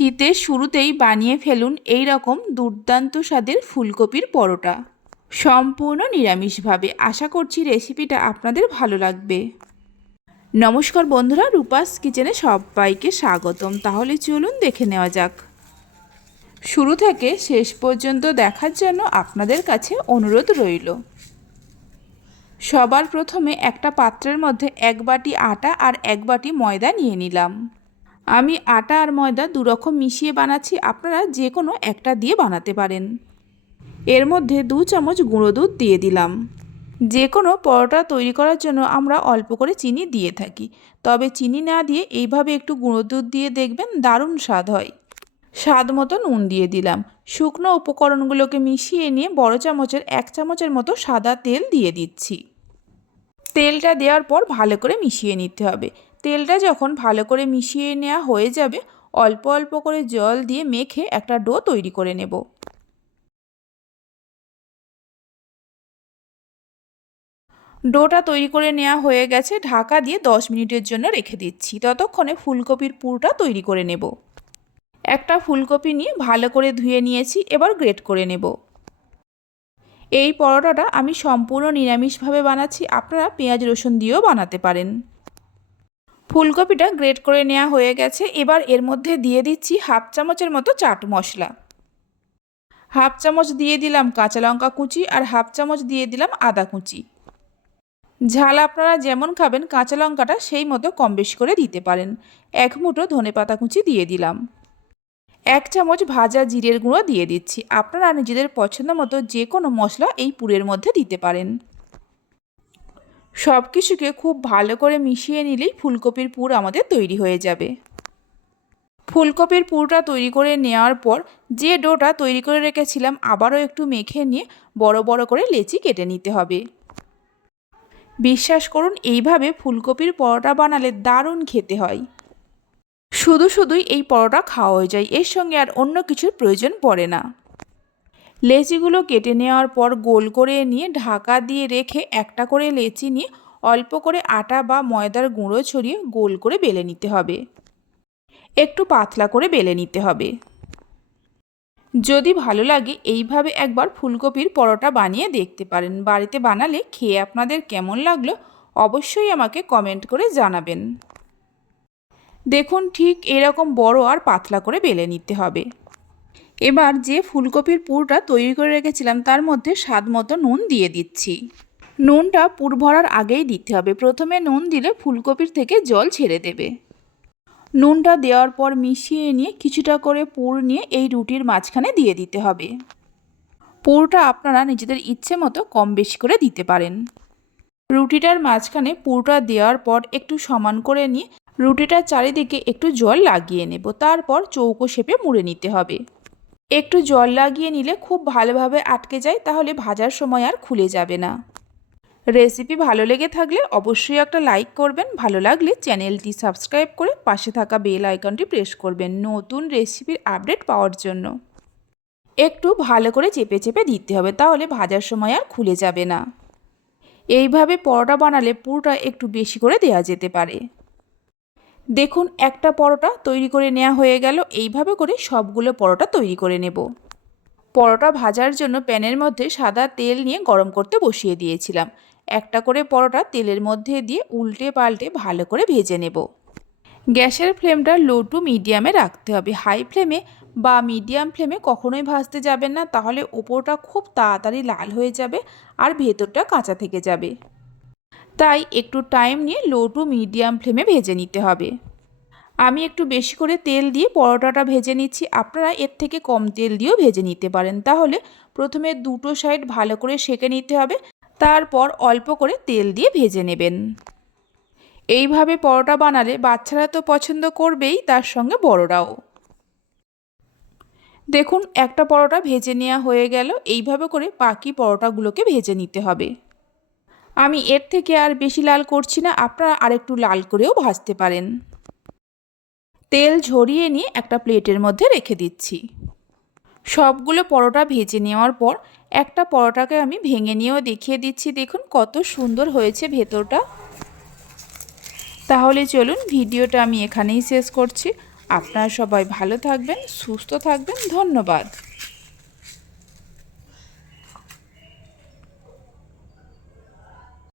শীতের শুরুতেই বানিয়ে ফেলুন এই রকম দুর্দান্ত স্বাদের ফুলকপির পরোটা। সম্পূর্ণ নিরামিষভাবে আশা করছি রেসিপিটা আপনাদের ভালো লাগবে। নমস্কার বন্ধুরা, রূপাস কিচেনে সবাইকে স্বাগতম। তাহলে চলুন দেখে নেওয়া যাক। শুরু থেকে শেষ পর্যন্ত দেখার জন্য আপনাদের কাছে অনুরোধ রইল। সবার প্রথমে একটা পাত্রের মধ্যে এক বাটি আটা আর এক বাটি ময়দা নিয়ে নিলাম। আমি আটা আর ময়দা দুরকম মিশিয়ে বানাচ্ছি, আপনারা যে কোনো একটা দিয়ে বানাতে পারেন। এর মধ্যে দু চামচ গুঁড়ো দুধ দিয়ে দিলাম। যে কোনো পরোটা তৈরি করার জন্য আমরা অল্প করে চিনি দিয়ে থাকি। তবে চিনি না দিয়ে এইভাবে একটু গুঁড়ো দুধ দিয়ে দেখবেন দারুণ স্বাদ হয়। স্বাদ মতো নুন দিয়ে দিলাম। শুকনো উপকরণগুলোকে মিশিয়ে নিয়ে বড় চামচের, এক চামচের মতো সাদা তেল দিয়ে দিচ্ছি। তেলটা দেওয়ার পর ভালো করে মিশিয়ে নিতে হবে। তেলটা যখন ভালো করে মিশিয়ে নেওয়া হয়ে যাবে, অল্প অল্প করে জল দিয়ে মেখে একটা ডো তৈরি করে নেব। ডোটা তৈরি করে নেওয়া হয়ে গেছে, ঢাকা দিয়ে দশ মিনিটের জন্য রেখে দিচ্ছি। ততক্ষণে ফুলকপির পুরটা তৈরি করে নেব। একটা ফুলকপি নিয়ে ভালো করে ধুয়ে নিয়েছি, এবার গ্রেট করে নেব। এই পরোটাটা আমি সম্পূর্ণ নিরামিষভাবে বানাচ্ছি, আপনারা পেঁয়াজ রসুন দিয়েও বানাতে পারেন। ফুলকপিটা গ্রেট করে নেওয়া হয়ে গেছে। এবার এর মধ্যে দিয়ে দিচ্ছি হাফ চামচের মতো চাট মশলা। হাফ চামচ দিয়ে দিলাম কাঁচা লঙ্কা কুচি আর হাফ চামচ দিয়ে দিলাম আদা কুচি। ঝাল আপনারা যেমন খাবেন কাঁচা লঙ্কাটা সেই মতো কম বেশি করে দিতে পারেন। এক মুঠো ধনে পাতা কুচি দিয়ে দিলাম। এক চামচ ভাজা জিরের গুঁড়ো দিয়ে দিচ্ছি। আপনারা নিজেদের পছন্দ মতো যে কোনো মশলা এই পুরের মধ্যে দিতে পারেন। সব কিছুকে খুব ভালো করে মিশিয়ে নিলেই ফুলকপির পুর আমাদের তৈরি হয়ে যাবে। ফুলকপির পুরটা তৈরি করে নেওয়ার পর যে ডোটা তৈরি করে রেখেছিলাম আবারও একটু মেখে নিয়ে বড় বড় করে লেচি কেটে নিতে হবে। বিশ্বাস করুন, এইভাবে ফুলকপির পরোটা বানালে দারুণ খেতে হয়। শুধু শুধুই এই পরোটা খাওয়া হয়ে যায়, এর সঙ্গে আর অন্য কিছুর প্রয়োজন পড়ে না। লেচিগুলো কেটে নেওয়ার পর গোল করে নিয়ে ঢাকা দিয়ে রেখে একটা করে লেচি নিয়ে অল্প করে আটা বা ময়দার গুঁড়ো ছড়িয়ে গোল করে বেলে নিতে হবে। একটু পাতলা করে বেলে নিতে হবে। যদি ভালো লাগে এইভাবে একবার ফুলকপির পরোটা বানিয়ে দেখতে পারেন। বাড়িতে বানালে খেয়ে আপনাদের কেমন লাগল অবশ্যই আমাকে কমেন্ট করে জানাবেন। দেখুন ঠিক এরকম বড় আর পাতলা করে বেলে নিতে হবে। এবার যে ফুলকপির পুরটা তৈরি করে রেখেছিলাম, তার মধ্যে স্বাদ মতো নুন দিয়ে দিচ্ছি। নুনটা পুর ভরার আগেই দিতে হবে। প্রথমে নুন দিলে ফুলকপির থেকে জল ছেড়ে দেবে। নুনটা দেওয়ার পর মিশিয়ে নিয়ে কিছুটা করে পুর নিয়ে এই রুটির মাঝখানে দিয়ে দিতে হবে। পুরটা আপনারা নিজেদের ইচ্ছে মতো কম বেশি করে দিতে পারেন। রুটিটার মাঝখানে পুরটা দেওয়ার পর একটু সমান করে নিয়ে রুটিটার চারিদিকে একটু জল লাগিয়ে নেব। তারপর চৌকো শেপে মুড়ে নিতে হবে। একটু জল লাগিয়ে নিলে খুব ভালোভাবে আটকে যায়, তাহলে ভাজার সময় আর খুলে যাবে না। রেসিপি ভালো লেগে থাকলে অবশ্যই একটা লাইক করবেন, ভালো লাগলে চ্যানেলটি সাবস্ক্রাইব করে পাশে থাকা বেল আইকনটি প্রেস করবেন নতুন রেসিপির আপডেট পাওয়ার জন্য। একটু ভালো করে চেপে চেপে দিতে হবে, তাহলে ভাজার সময় আর খুলে যাবে না। এইভাবে পরোটা বানালে পুরোটা একটু বেশি করে দেওয়া যেতে পারে। দেখুন, একটা পরোটা তৈরি করে নেওয়া হয়ে গেল। এইভাবে করে সবগুলো পরোটা তৈরি করে নেব। পরোটা ভাজার জন্য প্যানের মধ্যে সাদা তেল নিয়ে গরম করতে বসিয়ে দিয়েছিলাম। একটা করে পরোটা তেলের মধ্যে দিয়ে উল্টে পাল্টে ভালো করে ভেজে নেব। গ্যাসের ফ্লেমটা লো টু মিডিয়ামে রাখতে হবে। হাই ফ্লেমে বা মিডিয়াম ফ্লেমে কখনোই ভাজতে যাবেন না। তাহলে ওপরটা খুব তাড়াতাড়ি লাল হয়ে যাবে আর ভেতরটা কাঁচা থেকে যাবে। তাই একটু টাইম নিয়ে লো টু মিডিয়াম ফ্লেমে ভেজে নিতে হবে। আমি একটু বেশি করে তেল দিয়ে পরোটাটা ভেজে নিচ্ছি। আপনারা এর থেকে কম তেল দিয়েও ভেজে নিতে পারেন। তাহলে প্রথমে দুটো সাইড ভালো করে সেঁকে নিতে হবে। তারপর অল্প করে তেল দিয়ে ভেজে নেবেন। এইভাবে পরোটা বানালে বাচ্চারা তো পছন্দ করবেই, তার সঙ্গে বড়রাও। দেখুন, একটা পরোটা ভেজে নেওয়া হয়ে গেল। এইভাবে করে বাকি পরোটাগুলোকে ভেজে নিতে হবে। আমি এর থেকে আর বেশি লাল করছি না, আপনারা আরেকটু লাল করেও ভাজতে পারেন। তেল ঝরিয়ে নিয়ে একটা প্লেটের মধ্যে রেখে দিচ্ছি। সবগুলো পরোটা ভেজে নেওয়ার পর একটা পরোটাকে আমি ভেঙে নিয়েও দেখিয়ে দিচ্ছি। দেখুন কত সুন্দর হয়েছে ভেতরটা। তাহলে চলুন ভিডিওটা আমি এখানেই শেষ করছি। আপনারা সবাই ভালো থাকবেন, সুস্থ থাকবেন, ধন্যবাদ।